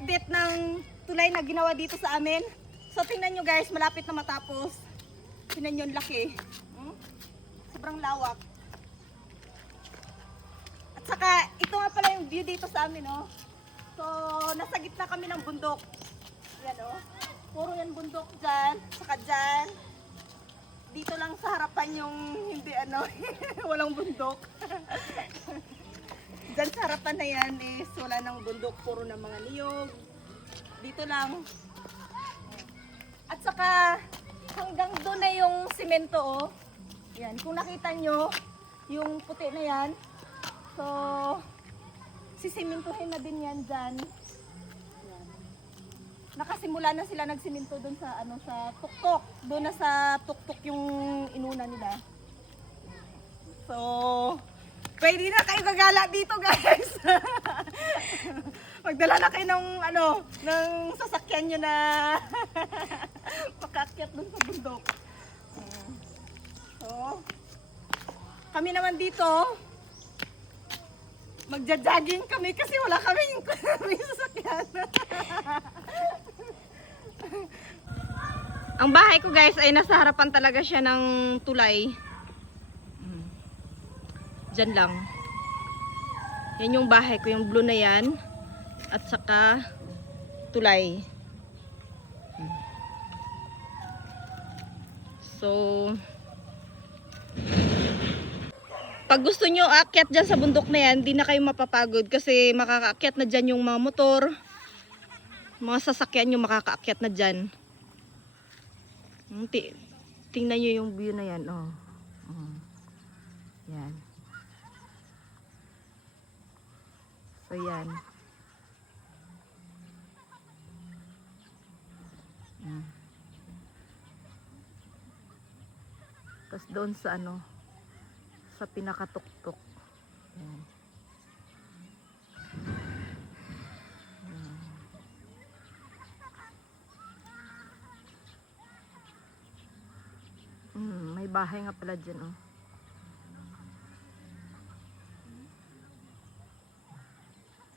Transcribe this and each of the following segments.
update ng tulay na ginawa dito sa amin. So tingnan nyo guys, malapit na matapos. Tingnan nyo, laki. Sobrang lawak. At saka, ito nga pala yung view dito sa amin, oh. So, nasa gitna kami ng bundok. Yan, oh. Puro yan bundok dyan, saka dyan. Dito lang sa harapan yung hindi ano, walang bundok. Dyan sa harapan na yan is wala nang bundok, puro ng mga niyog. Dito lang. At saka hanggang doon na yung simento, oh. Yan, kung nakita nyo, yung puti na yan. So, sisimintuhin na din yan dyan. Yan. Nakasimula na sila nagsiminto doon sa ano, sa tuktok. Doon na sa tuktok yung inuna nila. So, pwede na kayo gagala dito, guys. Magdala na kayo ng ano, ng sasakyan nyo na makaakyat dun sa bundok. So, kami naman dito, magja-jogging kami kasi wala kaming sasakyan. Ang bahay ko guys ay nasa harapan talaga siya ng tulay. Diyan lang. Yan yung bahay ko, yung blue na yan. At saka tulay. So, pag gusto nyo aakyat dyan sa bundok na yan, di na kayo mapapagod kasi makakaakyat na dyan yung mga motor, mga sasakyan nyo makakaakyat na dyan. Tingnan nyo yung view na yan, oh. Yan. So yan. Tapos doon sa ano, sa pinakatuktok. Yan. May bahay nga pala dyan, oh.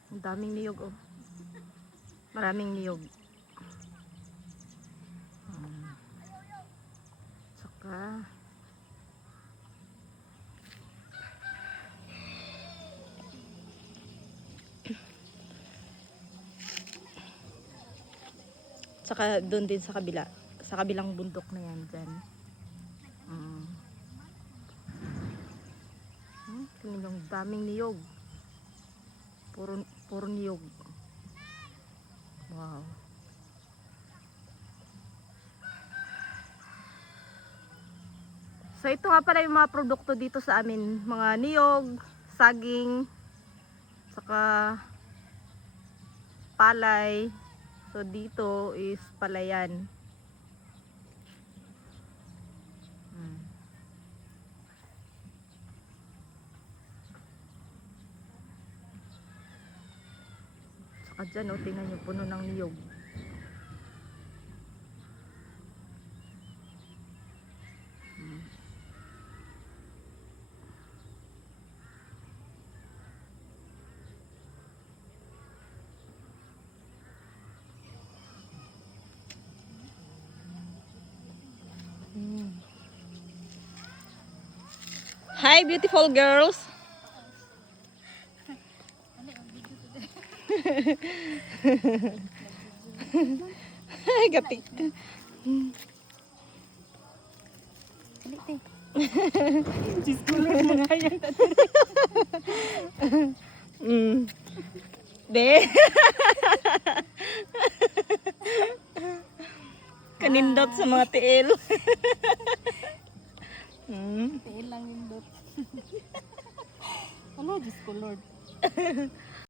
Ang daming niyog, oh. Maraming niyog. Saka doon din sa kabila, sa kabilang bundok na yan dyan. Yung daming niyog, puro niyog. Wow. So ito nga pala yung mga produkto dito sa amin, mga niyog, saging, saka palay. So dito is palayan. Saka dyan, oh, tingnan nyo, puno ng niyog. Hi, beautiful girls. Ay, gatik. Diyos ko lang mga yan. Be. Kanindot sa mga tiil. Tiil lang nindot. Ano, Diyos ko Lord.